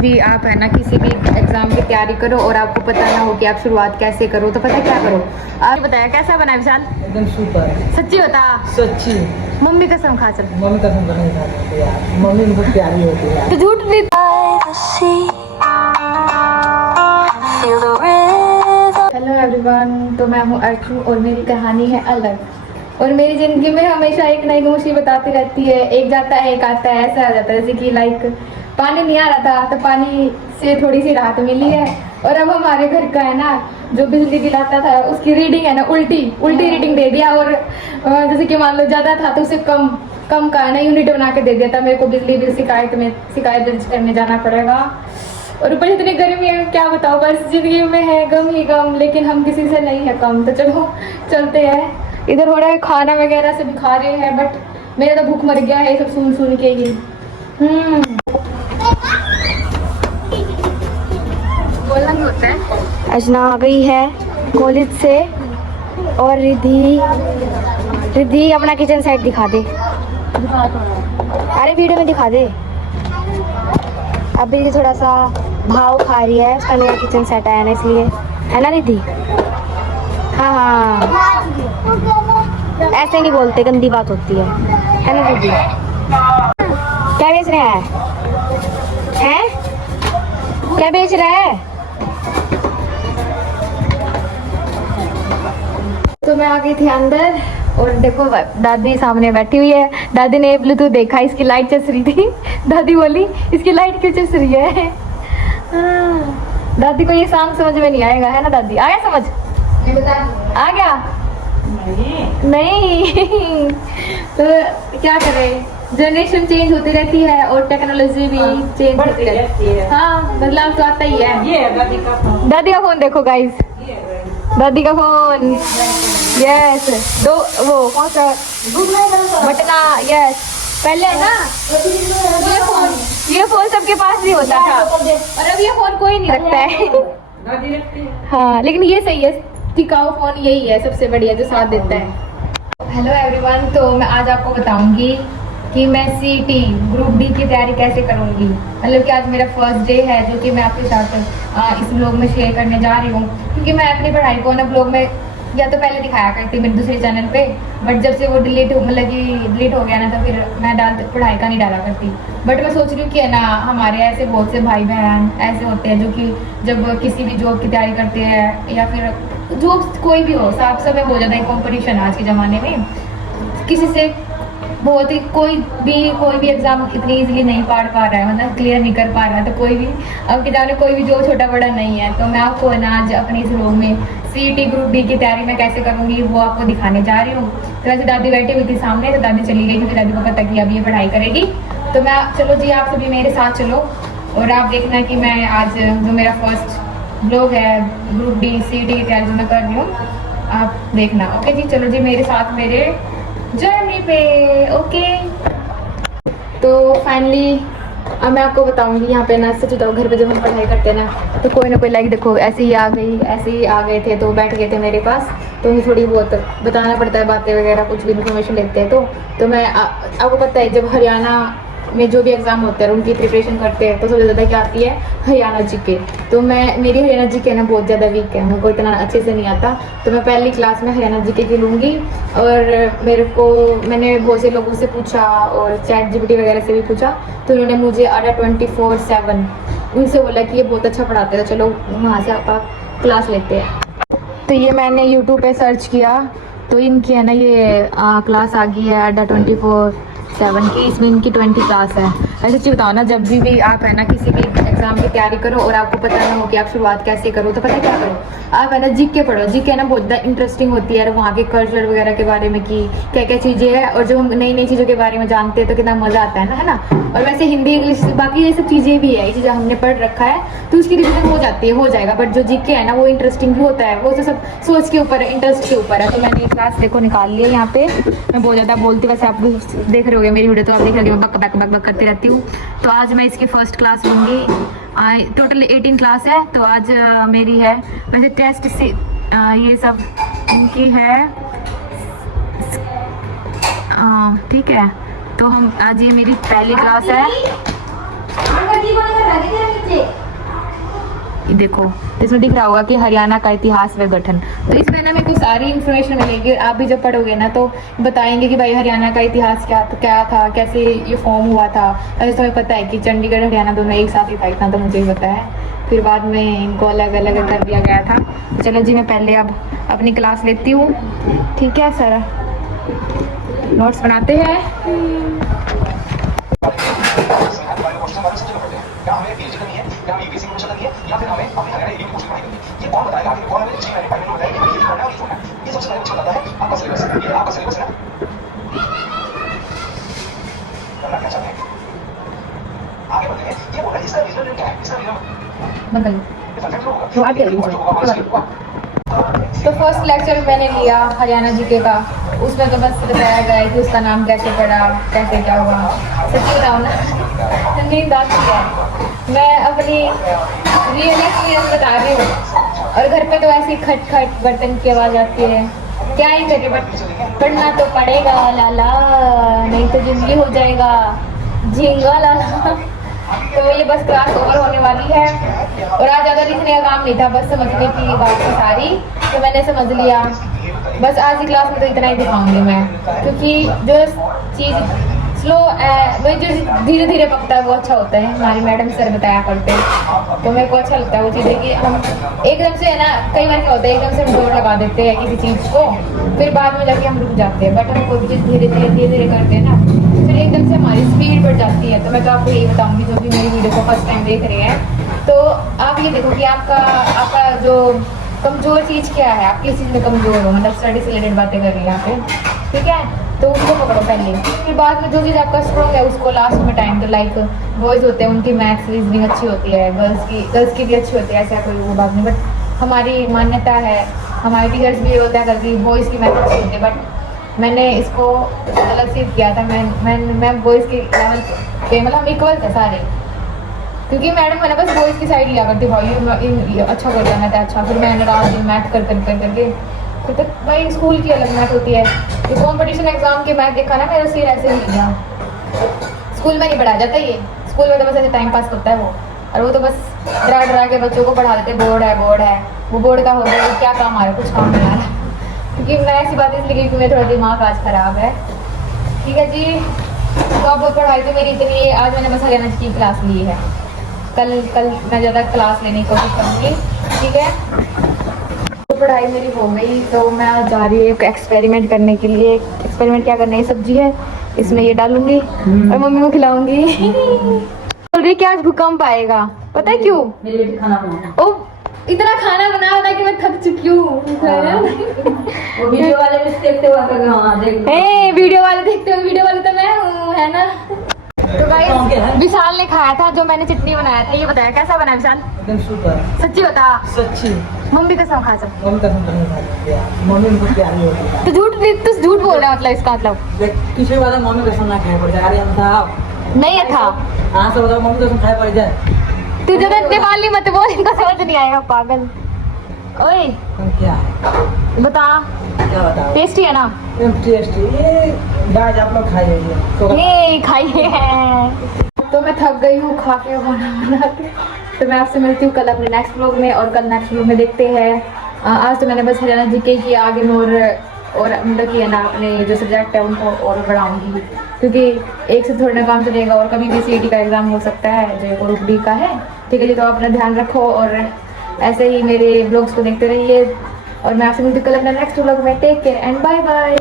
भी आप है ना किसी भी एग्जाम की तैयारी करो और आपको पता ना हो कि आप शुरुआत कैसे करो, तो पता क्या करो। आप बताया कैसा बना विशाल? एकदम सुपर। सच्ची बता। सच्ची। मम्मी कसम खा चल। मम्मी कसम नहीं खा सकते यार, मम्मी बहुत प्यारी होती है यार। तो झूठ नहीं। हेलो एवरीवन, तो मैं हूँ अर्चू और मेरी कहानी है अलग। और मेरी ज़िंदगी में हमेशा एक नई मुसीबत आती रहती है, एक जाता है एक आता है, ऐसा आ जाता है। जैसे कि लाइक पानी नहीं आ रहा था तो पानी से थोड़ी सी राहत मिली है। और अब हमारे घर का है ना जो बिजली बिल आता था उसकी रीडिंग है ना उल्टी रीडिंग दे दिया। और जैसे कि मान लो ज़्यादा था तो उसे कम का है ना यूनिट बना के दे दिया था। मेरे को बिजली बिल शिकायत दर्ज करने जाना पड़ेगा। और ऊपर इतनी गर्मी है, क्या बताओ, बस जिंदगी में है गम ही गम, लेकिन हम किसी से नहीं है कम। तो चलो चलते हैं। इधर हो रहा है खाना वगैरह सब खा रहे हैं, बट मेरा तो भूख मर गया है सब सुन सुन के ही। बोलना भी होता है। अर्चना आ गई है कॉलेज से और रिद्धि अपना किचन सेट दिखा दे। अरे वीडियो में दिखा दे। अभी थोड़ा सा भाव खा रही है, उसका नया किचन सेट आया ना इसलिए, है ना रिद्धि? हाँ हाँ, ऐसे नहीं बोलते, गंदी बात होती है ना रिद्धि? क्या बेच रहा है? क्या बेच रहा है? तो मैं आ गई थी अंदर और देखो दादी सामने बैठी हुई है। दादी ने ब्लूटूथ देखा, इसकी लाइट चस रही थी। दादी बोली इसकी लाइट क्यों चस रही है? दादी को ये सॉन्ग समझ में नहीं आएगा, है ना दादी? आया समझ? आ गया? नहीं। तो क्या करें, जनरेशन चेंज होती रहती है और टेक्नोलॉजी भी चेंज होती रहती है। हाँ, बदलाव तो आता ही है। ये दादी का फोन देखो गाइस, दादी का फोन। यस, दो वो कौन सा बटना? यस, पहले है ना ये फोन सबके पास भी होता था और अब ये फोन कोई नहीं रखता है। हाँ, लेकिन ये सही है, टिकाऊ फोन यही है सबसे बढ़िया जो साथ देता है। हेलो एवरीवन, तो मैं आज आपको बताऊंगी कि मैं सीईटी ग्रुप डी की तैयारी कैसे करूंगी। मतलब कि आज मेरा फर्स्ट डे है जो कि मैं आपके साथ इस ब्लॉग में शेयर करने जा रही हूँ। क्योंकि मैं अपनी पढ़ाई को ना ब्लॉग में या तो पहले दिखाया करती मेरे दूसरे चैनल पे, बट जब से वो डिलीट हो गया ना तो फिर मैं पढ़ाई का नहीं डाला करती। बट मैं सोच रही हूँ कि है ना हमारे ऐसे बहुत से भाई बहन ऐसे होते हैं जो कि जब किसी भी जॉब की तैयारी करते हैं या फिर जॉब कोई भी हो, साफ समय बहुत ज़्यादा कॉम्पिटिशन आज के ज़माने में, किसी से बहुत ही कोई भी एग्जाम इतनी इजीली नहीं पढ़ पा रहा है, मतलब क्लियर नहीं कर पा रहा है। तो कोई भी अब के जाने कोई भी जो छोटा बड़ा नहीं है। तो मैं आपको ना आज अपने इस व्लॉग में सीईटी ग्रुप डी की तैयारी मैं कैसे करूँगी वो आपको दिखाने जा रही हूँ। तो वैसे दादी बैठी हुई थी सामने, तो दादी चली गई क्योंकि दादी को पता कि अब ये पढ़ाई करेगी। तो मैं चलो जी, आप सभी मेरे साथ चलो और आप देखना कि मैं आज जो मेरा फर्स्ट व्लॉग है ग्रुप डी सीईटी की तैयारी जो मैं कर रही हूँ, आप देखना। ओके जी, चलो जी मेरे साथ मेरे जर्नी पे। ओके, तो फाइनली अब मैं आपको बताऊंगी यहाँ पे ना, सच बताओ घर पे जब हम पढ़ाई करते हैं ना तो कोई ना कोई लाइक देखो ऐसे ही आ गए थे, तो बैठ गए थे मेरे पास। तो मुझे थोड़ी बहुत बताना पड़ता है बातें वगैरह, कुछ भी इन्फॉर्मेशन लेते हैं। तो मैं आपको पता है जब हरियाणा में जो भी एग्जाम होते हैं उनकी प्रिपरेशन करते हैं तो सबसे ज़्यादा क्या आती है, हरियाणा जीके। तो मेरी हरियाणा जीके ना बहुत ज़्यादा वीक है, मेरे को इतना अच्छे से नहीं आता। तो मैं पहली क्लास में हरियाणा जीके की लूँगी। और मैंने बहुत से लोगों से पूछा और ChatGPT वगैरह से भी पूछा, तो उन्होंने मुझे ADA 24/7 उनसे बोला कि ये बहुत अच्छा पढ़ाते हैं, तो चलो वहाँ से आप क्लास लेते हैं। तो ये मैंने यूट्यूब पे सर्च किया तो इनकी है ना ये क्लास आ गई है ADA 24/7 की। इसमें इनकी 20 क्लास है। ऐसे सच्ची बताओ ना, जब भी आप है ना किसी भी एग्जाम की तैयारी करो और आपको पता ना हो कि आप शुरुआत कैसे करो, तो पता क्या करो, आप है ना जीके पढ़ो। जीके ना बहुत ज़्यादा इंटरेस्टिंग होती है, वहाँ के कल्चर वगैरह के बारे में कि क्या क्या चीज़ें हैं, और जब हम नई नई चीज़ों के बारे में जानते हैं तो कितना मज़ा आता है ना। और वैसे हिंदी इंग्लिश बाकी ये सब चीज़ें भी है, ये चीज़ें हमने पढ़ रखा है तो उसकी रिविजन हो जाएगा। बट जो जीके है ना वो इंटरेस्टिंग भी होता है, वो तो सब सोच के ऊपर है, इंटरेस्ट के ऊपर है। तो मैंने ये क्लास देखो निकाल लिया यहाँ पे। मैं बहुत ज़्यादा बोलती, वैसे आप देख रहे होगे मेरी वीडियो तो आप देख रहे हो बक बक बक बक करती रहती हूँ। तो आज मैं इसकी फर्स्ट क्लास लूँगी। टोटल 18 क्लास है, तो आज मेरी है। वैसे टेस्ट से ये सब इनकी है, ठीक है। तो हम आज ये मेरी पहली क्लास है। ये देखो, इसमें दिख रहा होगा कि हरियाणा का इतिहास व गठन। तो इसमें ना मेरे को सारी इन्फॉर्मेशन मिलेगी, आप भी जब पढ़ोगे ना तो बताएंगे कि भाई हरियाणा का इतिहास क्या था, कैसे ये फॉर्म हुआ था। ऐसे तो हमें पता है कि चंडीगढ़ हरियाणा दोनों एक साथ ही था, इतना तो मुझे ही पता है। फिर बाद में इनको अलग अलग कर दिया गया था। चलो जी, मैं पहले अब अपनी क्लास लेती हूँ, ठीक है सर? नोट्स बनाते हैं। तो फर्स्ट लेक्चर मैंने लिया हरियाणा जीके का, उसमें तो बस बताया गया है कि उसका नाम कैसे पड़ा, कैसे क्या हुआ। सच्ची बताओ ना, नींद आती है। मैं अपनी रियल एक्सपीरियंस बता रही हूँ, और घर पे तो ऐसी खट खट बर्तन की आवाज़ आती है। क्या ही करे, बट पढ़ना तो पड़ेगा लाला, नहीं तो जिंदगी हो जाएगा झींगा लाला। तो ये बस क्लास ओवर होने वाली है, और आज ज़्यादा लिखने का काम नहीं था, बस समझने की बात थी सारी, तो मैंने समझ लिया। बस आज की क्लास में तो इतना ही दिखाऊंगी मैं, क्योंकि जो चीज़ स्लो वही जो धीरे धीरे पकता है वो अच्छा होता है। हमारी मैडम सर बताया करते हैं, तो मेरे को अच्छा लगता है वो चीज़ें कि हम एकदम से है ना, कई बार क्या होता है एकदम से हम जोर लगा देते हैं किसी चीज़ को, फिर बाद में जाके हम रुक जाते हैं। बट हम कोई चीज़ धीरे धीरे करते हैं ना, फिर एकदम से हमारी स्पीड बढ़ जाती है। तो मैं तो आपको यही बताऊंगी, जो भी मेरी वीडियो को फर्स्ट टाइम देख रहे हैं, तो आप ये देखो कि आपका जो कमज़ोर चीज़ क्या है, आप किस चीज़ में कमज़ोर हो, मतलब स्टडी से रिलेटेड बातें कर रही हैं यहाँ पे, ठीक है? तो उसको पकड़ो पहले, फिर बाद में जो चीज़ आपका स्ट्रॉन्ग है उसको लास्ट में टाइम। तो लाइक बॉयज़ होते हैं उनकी मैथ्स रीजनिंग अच्छी होती है, गर्ल्स की भी अच्छी होती है, ऐसा कोई वो बात नहीं। बट हमारी मान्यता है, हमारे टीचर्स भी ये होता है करती बॉयज़ की मैथ अच्छी होती है, बट मैंने इसको अलग चीज़ किया था। मैं बॉयज़ के लेवल पे, मतलब हम इक्वल थे सारे, क्योंकि मैडम मैंने बस बॉयज़ की साइड लिया करती, भाई अच्छा करता मैं था अच्छा। फिर मैंने रात दिन मैथ करके फिर तक भाई स्कूल की अलग मैथ होती है। ये कॉम्पिटिशन एग्जाम के मैथ देखा ना, मेरा सिर ऐसे ही किया। स्कूल में नहीं पढ़ाया जाता ये, स्कूल में तो बस ऐसे टाइम पास करता है वो, और वो तो बस डरा के बच्चों को पढ़ा देते, बोर्ड है वो बोर्ड का हो गया, क्या काम आ रहा है, कुछ काम नहीं आ रहा। क्योंकि मैं ऐसी बात इसलिए, क्योंकि मेरा थोड़ा दिमाग आज खराब है, ठीक है जी? तो अब पढ़ाई तो मेरी इतनी है, आज मैंने बस हरियाणा की क्लास ली है, कल मैं ज़्यादा क्लास लेने की कोशिश करूँगी, ठीक है? तो पढ़ाई मेरी हो गई, तो मैं जा रही हूँ एक एक्सपेरिमेंट करने के लिए। एक्सपेरिमेंट क्या करना है, सब्जी है, इसमें ये डालूंगी और मम्मी को खिलाऊंगी। बोल रही कि आज भूकंप आएगा, पता है क्यों? मेरे लिए खाना बना। ओ, इतना खाना बना कि मैं थक चुकी हूँ। वीडियो वाले देखते हुआ वीडियो वाले देखते हो, वीडियो वाले तो मैं हूँ, है ना? तो भाई विशाल ने खाया था जो मैंने चटनी बनाया था, ये बताया कैसा बना विशाल? एकदम सुपर। सच्ची बता। सच्ची। मम्मी कसम खा सब। मम्मी उनको प्यारी होती है। तो झूठ बोल रहा, मतलब इसका मतलब किसी बात मम्मी कसम ना खाए पड़ जाए। अरे हम था नहीं था, हाँ सब बताओ, मम्मी कसम खाए पड़ जाए। तू जब नेपाली मत बोल, इनको समझ नहीं आएगा पागल। ओए क्या है बता, क्या बताओ? टेस्टी है ना? टेस्टी। ये गाइस आप लोग खाइए तो ये खाइए हैं। तो मैं थक गई हूँ खा के बना के, तो मैं आपसे मिलती हूँ कल अपने नेक्स्ट व्लॉग में, और कल नेक्स्ट व्लॉग में देखते हैं। आज तो मैंने बस हरियाणा जीके की आगे में और मतलब कि है ना अपने जो सब्जेक्ट है उनको और बढ़ाऊंगी, क्योंकि एक से थोड़ा ना काम चलेगा, और कभी भी सीईटी का एग्जाम हो सकता है जो ग्रुप डी का है, ठीक है जी? तो अपना ध्यान रखो, और ऐसे ही मेरे ब्लॉग्स को देखते रहिए, और मैं आपसे मिलती हूँ कल अपना नेक्स्ट व्लॉग में। Take care and bye bye.